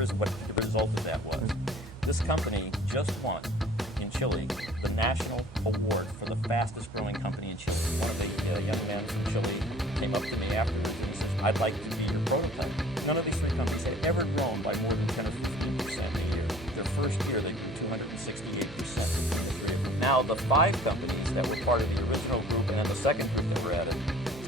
here's what the result of that was. This company just won in Chile the national award for the fastest growing company in Chile. One of the young men from Chile came up to me afterwards and he says, I'd like to be your prototype. None of these three companies had ever grown by more than 10 or 15% a year. Their first year, they grew 268% between the three of them. Now, the 5 companies that were part of the original group and then the second group that were added,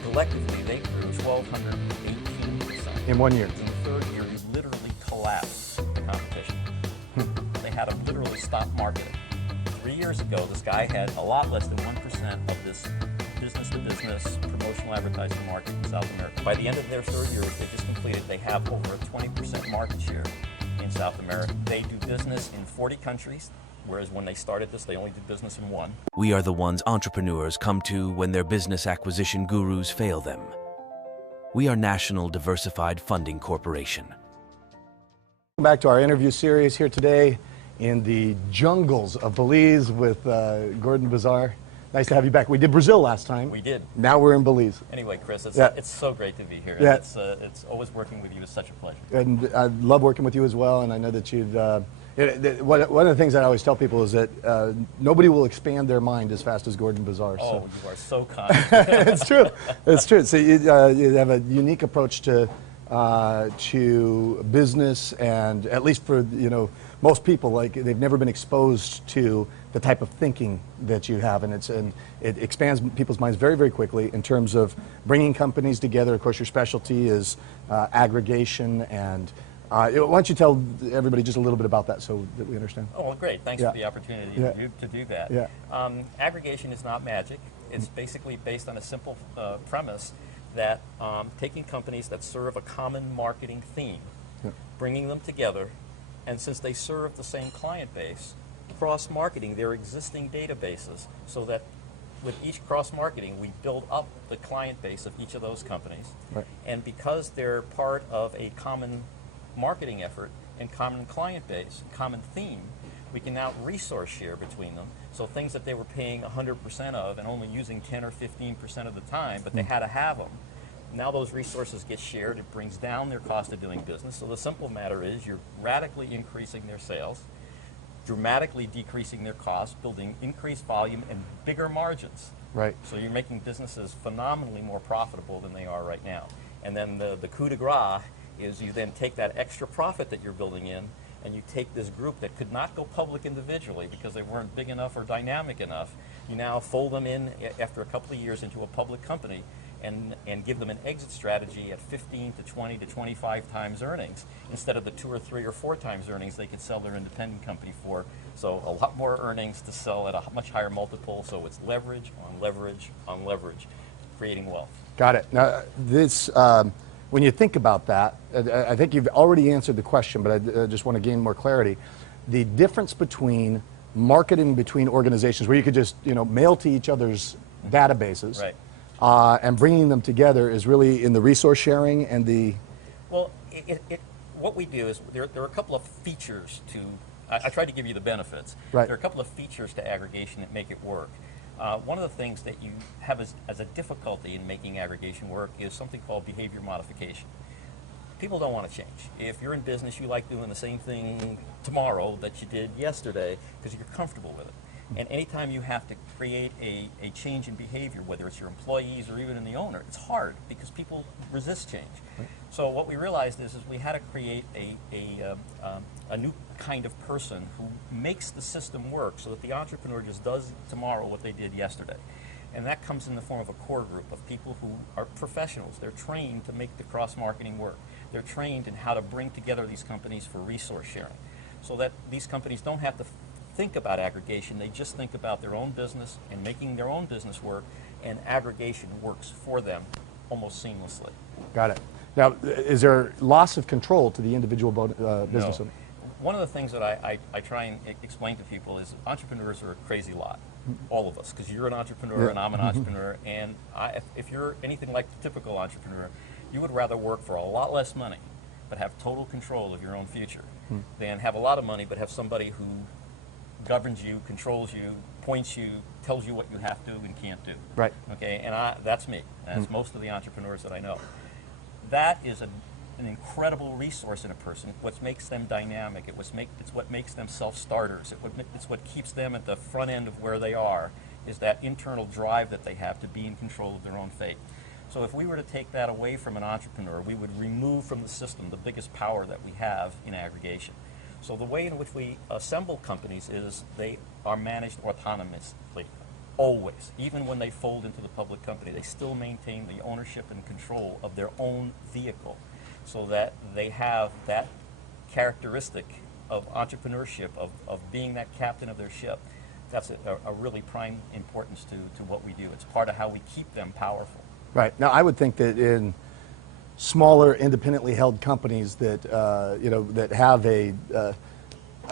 collectively, they grew 1,218%. In 1 year. In the third year, we literally collapsed the competition. They had to literally stop marketing. 3 years ago, this guy had a lot less than 1% of this business-to-business promotional advertising market in South America. By the end of their third year, which they just completed, they have over a 20% market share in South America. They do business in 40 countries, whereas when they started this, they only did business in 1. We are the ones entrepreneurs come to when their business acquisition gurus fail them. We are National Diversified Funding Corporation. Welcome back to our interview series here today in the jungles of Belize with Gordon Bazar. Nice to have you back. We did Brazil last time. We did. Now we're in Belize. Anyway, Chris, it's so great to be here. Yeah. It's always working with you is such a pleasure. And I love working with you as well, and I know that you've... one of the things that I always tell people is that nobody will expand their mind as fast as Gordon Bazar. Oh, you are so kind. It's true. It's true. So you have a unique approach to business, and at least for most people, like they've never been exposed to the type of thinking that you have, and it expands people's minds very, very quickly in terms of bringing companies together. Of course, your specialty is aggregation, and why don't you tell everybody just a little bit about that so that we understand? Oh, well, great. Thanks for the opportunity to do that. Yeah. Aggregation is not magic. It's basically based on a simple premise that taking companies that serve a common marketing theme, bringing them together, and since they serve the same client base, cross-marketing their existing databases so that with each cross-marketing, we build up the client base of each of those companies. Right. And because they're part of a common marketing effort and common client base, common theme, we can now resource share between them. So things that they were paying 100% of and only using 10 or 15% of the time, but they had to have them. Now those resources get shared. It brings down their cost of doing business. So the simple matter is you're radically increasing their sales, dramatically decreasing their costs, building increased volume and bigger margins. Right. So you're making businesses phenomenally more profitable than they are right now. And then the coup de grace is you then take that extra profit that you're building in and you take this group that could not go public individually because they weren't big enough or dynamic enough. You now fold them in after a couple of years into a public company and give them an exit strategy at 15 to 20 to 25 times earnings instead of the 2 or 3 or 4 times earnings they could sell their independent company for. So a lot more earnings to sell at a much higher multiple. So it's leverage on leverage on leverage, creating wealth. Got it. Now, this, when you think about that, I think you've already answered the question, but I just want to gain more clarity. The difference between marketing between organizations, where you could just mail to each other's databases, right, and bringing them together, is really in the resource sharing and the... Well, what we do is there are a couple of features to, I tried to give you the benefits. Right. There are a couple of features to aggregation that make it work. One of the things that you have as a difficulty in making aggregation work is something called behavior modification. People don't want to change. If you're in business, you like doing the same thing tomorrow that you did yesterday because you're comfortable with it. And anytime you have to create a change in behavior, whether it's your employees or even in the owner, it's hard because people resist change. Right. So what we realized is we had to create a new kind of person who makes the system work so that the entrepreneur just does tomorrow what they did yesterday. And that comes in the form of a core group of people who are professionals. They're trained to make the cross-marketing work. They're trained in how to bring together these companies for resource sharing so that these companies don't have to think about aggregation. They just think about their own business and making their own business work, and aggregation works for them almost seamlessly. Got it. Now, is there loss of control to the individual business owner? One of the things that I try and explain to people is entrepreneurs are a crazy lot, all of us, because you're an entrepreneur and I'm an entrepreneur, and if you're anything like the typical entrepreneur, you would rather work for a lot less money but have total control of your own future than have a lot of money but have somebody who governs you, controls you, points you, tells you what you have to and can't do. Right. Okay, and that's me. That's most of the entrepreneurs that I know. That is an incredible resource in a person. What makes them dynamic. It's what makes them self-starters. It's what keeps them at the front end of where they are, is that internal drive that they have to be in control of their own fate. So if we were to take that away from an entrepreneur, we would remove from the system the biggest power that we have in aggregation. So the way in which we assemble companies is they are managed autonomously, always. Even when they fold into the public company, they still maintain the ownership and control of their own vehicle, so that they have that characteristic of entrepreneurship, of being that captain of their ship. That's a really prime importance to what we do. It's part of how we keep them powerful. Right. Now, I would think that in smaller, independently held companies that that have a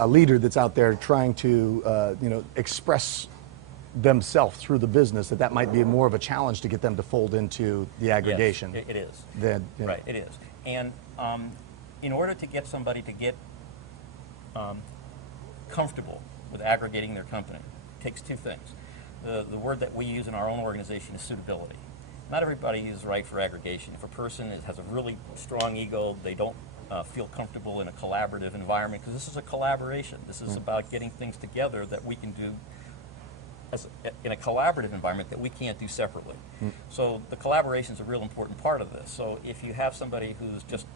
leader that's out there trying to express themselves through the business, that might be more of a challenge to get them to fold into the aggregation. Yes, it is. Than, Right, it is. And in order to get somebody to get comfortable with aggregating their company, it takes two things. The word that we use in our own organization is suitability. Not everybody is right for aggregation. If a person has a really strong ego, they don't feel comfortable in a collaborative environment, because this is a collaboration. This is about getting things together that we can do in a collaborative environment that we can't do separately. So the collaboration is a real important part of this. So if you have somebody who's just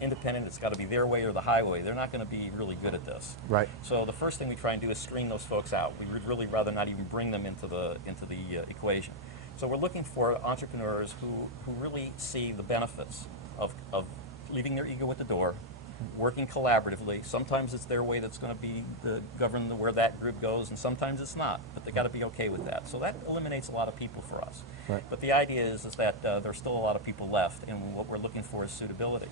independent, it's got to be their way or the highway, they're not going to be really good at this. Right. So the first thing we try and do is screen those folks out. We would really rather not even bring them into the equation. So we're looking for entrepreneurs who really see the benefits of leaving their ego at the door, working collaboratively. Sometimes it's their way that's going to be govern where that group goes, and sometimes it's not. But they got to be okay with that. So that eliminates a lot of people for us. Right. But the idea is that there's still a lot of people left, and what we're looking for is suitability.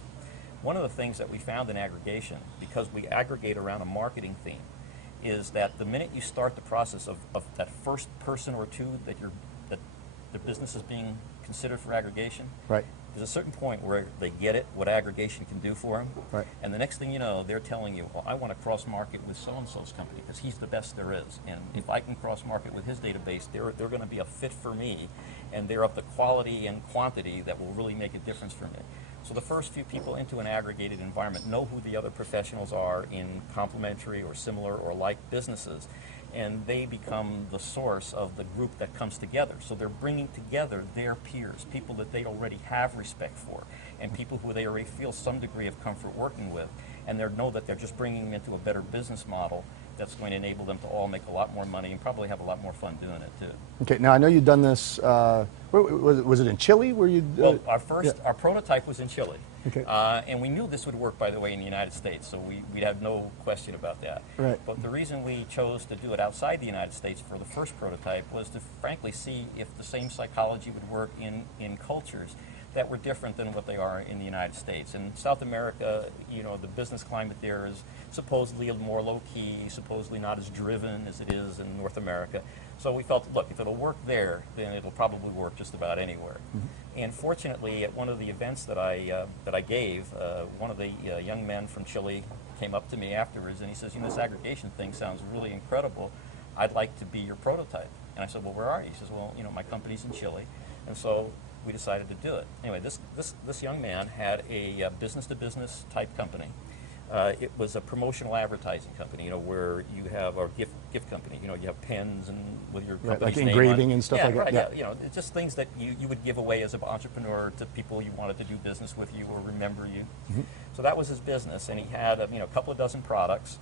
One of the things that we found in aggregation, because we aggregate around a marketing theme, is that the minute you start the process of that first person or two that the business is being considered for aggregation, Right. there's a certain point where they get it, what aggregation can do for them. Right. And the next thing you know, they're telling you, well, I want to cross-market with so-and-so's company because he's the best there is. And if I can cross-market with his database, they're going to be a fit for me, and they're of the quality and quantity that will really make a difference for me. So the first few people into an aggregated environment know who the other professionals are in complementary or similar or like businesses, and they become the source of the group that comes together. So they're bringing together their peers, people that they already have respect for, and people who they already feel some degree of comfort working with, and they know that they're just bringing them into a better business model that's going to enable them to all make a lot more money and probably have a lot more fun doing it too. Okay. Now I know you've done this. Was it in Chile where you? Well, our prototype was in Chile. Okay. And we knew this would work, by the way, in the United States, so we had no question about that. Right. But the reason we chose to do it outside the United States for the first prototype was to frankly see if the same psychology would work in cultures that were different than what they are in the United States. In South America, the business climate there is supposedly more low-key, supposedly not as driven as it is in North America. So we felt, look, if it'll work there, then it'll probably work just about anywhere. And fortunately, at one of the events that I gave, one of the young men from Chile came up to me afterwards, and he says, this aggregation thing sounds really incredible. I'd like to be your prototype. And I said, well, where are you? He says, well, my company's in Chile. And so we decided to do it. Anyway, this young man had a business-to-business type company. It was a promotional advertising company, where you have a gift company. You have pens and with your company's like name engraving on. and stuff Yeah, like that. right, yeah. It's just things that you would give away as an entrepreneur to people you wanted to do business with you or remember you. So that was his business, and he had a couple of dozen products.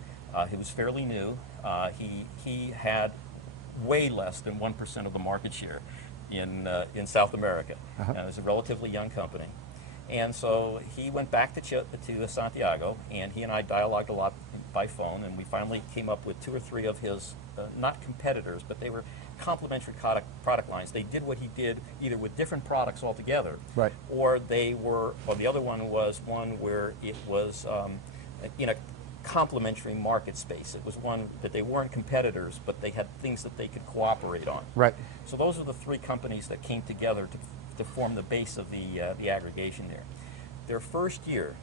He was fairly new. He had way less than 1% of the market share in South America. It was a relatively young company. And so he went back to Santiago, and he and I dialogued a lot by phone, and we finally came up with 2 or 3 of his, not competitors, but they were complementary product lines. They did what he did either with different products altogether, Right. or the other one was one where it was in a complementary market space. It was one that they weren't competitors, but they had things that they could cooperate on. Right. So those are the 3 companies that came together to form the base of the aggregation there. Their first year,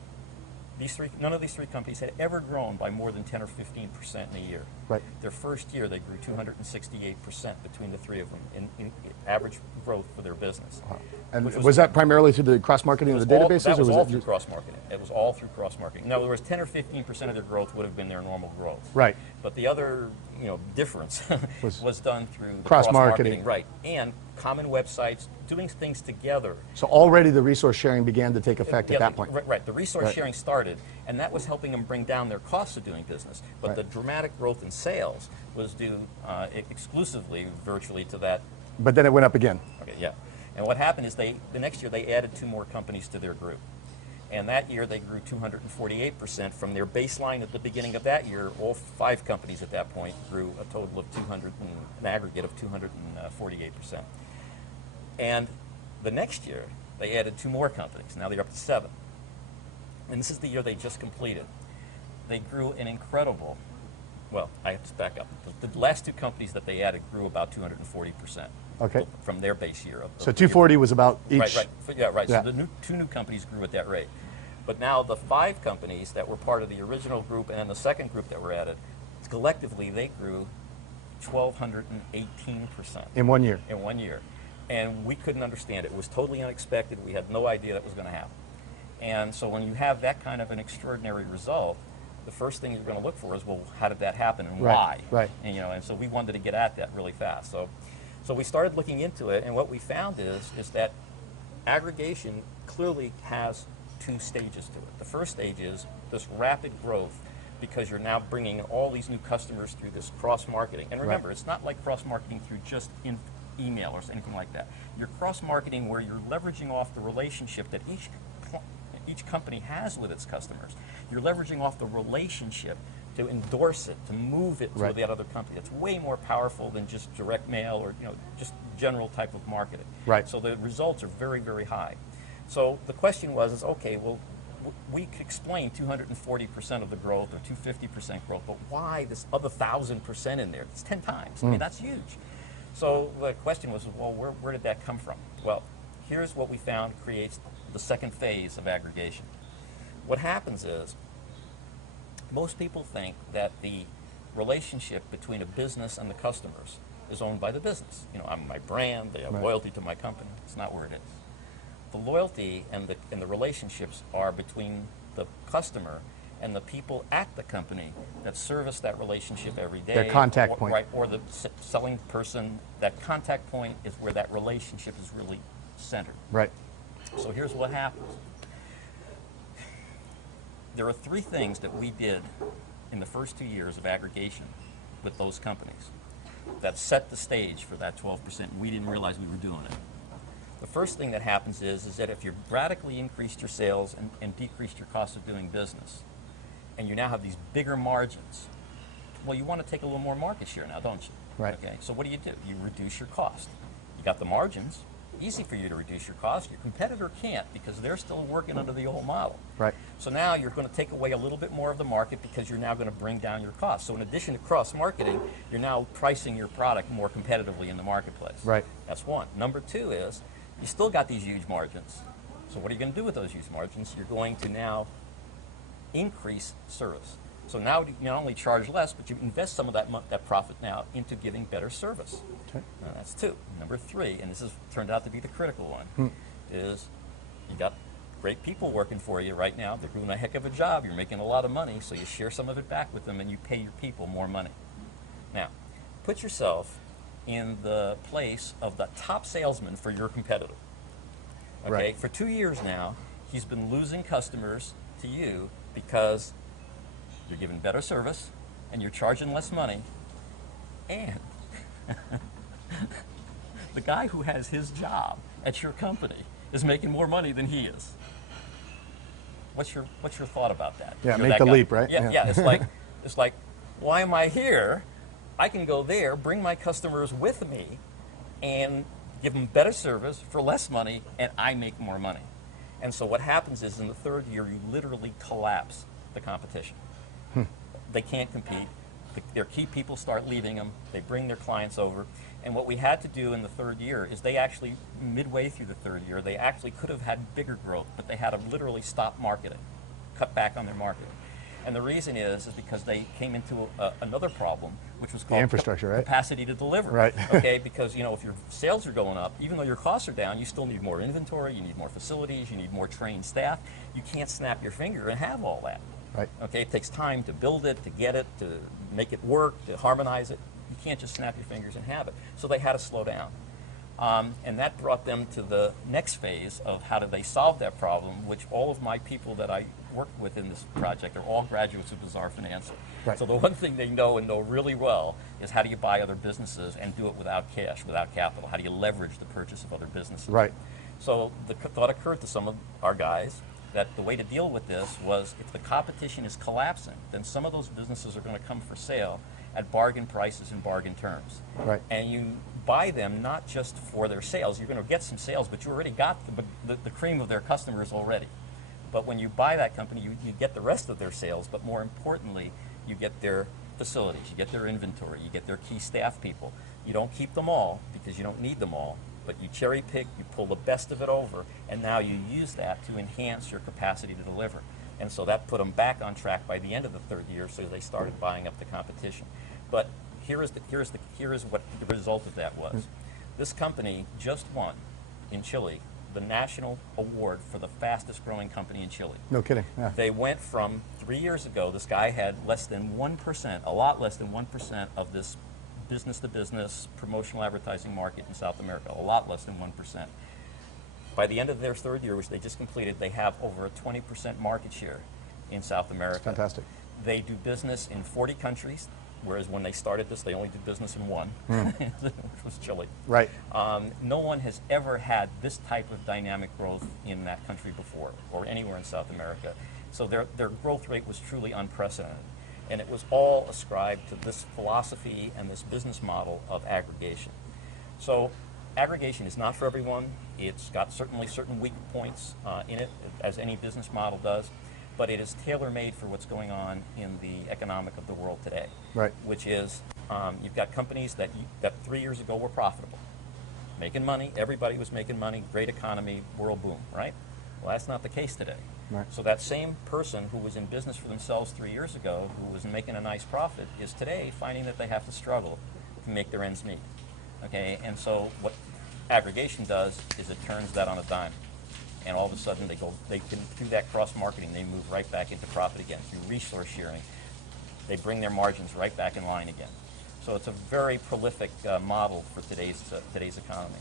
none of these three companies had ever grown by more than 10 or 15% in a year. Right. Their first year, they grew 268% between the three of them in average growth for their business. Wow. And was that primarily through the cross-marketing of the databases? That was all it through cross-marketing. It was all through cross-marketing. In other words, 10 or 15% of their growth would have been their normal growth. Right. But the other, difference was done through the cross-marketing. Right. And common websites, doing things together. So already the resource sharing began to take effect at that point. Right. The resource sharing started, and that was helping them bring down their costs of doing business. But the dramatic growth in sales was due exclusively, virtually, to that. But then it went up again. Okay, yeah. And what happened is the next year they added 2 more companies to their group. And that year they grew 248% from their baseline at the beginning of that year. All 5 companies at that point grew a total of an aggregate of 248%. And the next year they added 2 more companies. Now they're up to 7. And this is the year they just completed. They grew an incredible, well, I have to back up. The last 2 companies that they added grew about 240%. Okay. From their base year. So 240 was about each. Right. Yeah, right. Yeah. So the 2 new companies grew at that rate. But now the 5 companies that were part of the original group and the second group that were added, collectively they grew 1,218%. In 1 year. In 1 year. And we couldn't understand it. It was totally unexpected. We had no idea that was going to happen. And so when you have that kind of an extraordinary result, the first thing you're going to look for is, well, how did that happen and why? Right. And, and so we wanted to get at that really fast. So we started looking into it, and what we found is that aggregation clearly has 2 stages to it. The first stage is this rapid growth because you're now bringing all these new customers through this cross-marketing. And remember, it's not like cross-marketing through just email or anything like that. You're cross-marketing where you're leveraging off the relationship that each company has with its customers. You're leveraging off the relationship to endorse it, to move it to that other company. It's way more powerful than just direct mail or just general type of marketing. Right. So the results are very, very high. So the question was, okay, well, we could explain 240% of the growth or 250% growth, but why this other 1,000% in there? It's 10 times. I mean, that's huge. So the question was, well, where did that come from? Well, here's what we found creates the second phase of aggregation. What happens is, most people think that the relationship between a business and the customers is owned by the business. I'm my brand, they have loyalty to my company. It's not where it is. The loyalty and the relationships are between the customer and the people at the company that service that relationship every day. Their contact point. Right, or the selling person. That contact point is where that relationship is really centered. Right. So here's what happens. There are 3 things that we did in the first 2 years of aggregation with those companies that set the stage for that 12%. We didn't realize we were doing it. The first thing that happens is that if you've radically increased your sales and decreased your cost of doing business, and you now have these bigger margins, well, you want to take a little more market share now, don't you? Right. Okay. So what do? You reduce your cost. You got the margins. Easy for you to reduce your cost. Your competitor can't because they're still working under the old model. Right. So now you're going to take away a little bit more of the market because you're now going to bring down your cost. So in addition to cross-marketing, you're now pricing your product more competitively in the marketplace. Right. That's one. Number 2 is you still got these huge margins. So what are you going to do with those huge margins? You're going to now increase service. So now you not only charge less, but you invest some of that profit now into giving better service. Okay. Now that's 2. Number 3, and this has turned out to be the critical one, is you got great people working for you right now. They're doing a heck of a job. You're making a lot of money, so you share some of it back with them and you pay your people more money. Now, put yourself in the place of the top salesman for your competitor. Okay? Right. For 2 years now, he's been losing customers to you because you're giving better service and you're charging less money, and the guy who has his job at your company is making more money than he is. What's your thought about that? Yeah, You're make that the guy. leap, right? Yeah. It's like, why am I here? I can go there, bring my customers with me, and give them better service for less money, and I make more money. And so what happens is in the 3rd year, you literally collapse the competition. They can't compete. Their key people start leaving them. They bring their clients over. And what we had to do in the 3rd year is they actually, midway through the 3rd year, they actually could have had bigger growth, but they had to literally stop marketing. cut back on their marketing. And the reason is because they came into another problem, which was called infrastructure, right? capacity to deliver. Right. Okay, because if your sales are going up, even though your costs are down, you still need more inventory, you need more facilities, you need more trained staff. You can't snap your finger and have all that. Right. Okay, it takes time to build it, to get it, to make it work, to harmonize it. You can't just snap your fingers and have it. So they had to slow down. And that brought them to the next phase of how do they solve that problem, which all of my people that I work with in this project are all graduates of Bazaar Finance. Right. So the one thing they know and know really well is how do you buy other businesses and do it without cash, without capital? How do you leverage the purchase of other businesses? Right. So the thought occurred to some of our guys that the way to deal with this was if the competition is collapsing, then some of those businesses are going to come for sale at bargain prices and bargain terms. Right. And you buy them not just for their sales. You're going to get some sales, but you already got the cream of their customers already. But when you buy that company, you get the rest of their sales, but more importantly, you get their facilities, you get their inventory, you get their key staff people. You don't keep them all because you don't need them all, but you cherry pick, you pull the best of it over, and now you use that to enhance your capacity to deliver. And so that put them back on track by the end of the third year, so they started buying up the competition. But here is what the result of that was. This company just won in Chile the national award for the fastest growing company in Chile. No kidding. Yeah. They went from 3 years ago, this guy had less than 1%, a lot less than 1% of this business-to-business promotional advertising market in South America, a lot less than 1%. By the end of their third year, which they just completed, they have over a 20% market share in South America. That's fantastic. They do business in 40 countries, whereas when they started this, they only did business in one, which was Chile. Right. No one has ever had this type of dynamic growth in that country before, or anywhere in South America. So their growth rate was truly unprecedented. And it was all ascribed to this philosophy and this business model of aggregation. So aggregation is not for everyone. It's got certainly certain weak points in it, as any business model does. But it is tailor-made for what's going on in the economic of the world today. Right. Which is, you've got companies that 3 years ago were profitable, making money. Everybody was making money. Great economy, world boom, right? Well, that's not the case today. Right. So that same person who was in business for themselves 3 years ago, who was making a nice profit, is today finding that they have to struggle to make their ends meet. Okay, and so what aggregation does is it turns that on a dime. And all of a sudden they can, through that cross-marketing, they move right back into profit again. Through resource sharing, they bring their margins right back in line again. So it's a very prolific model for today's economy.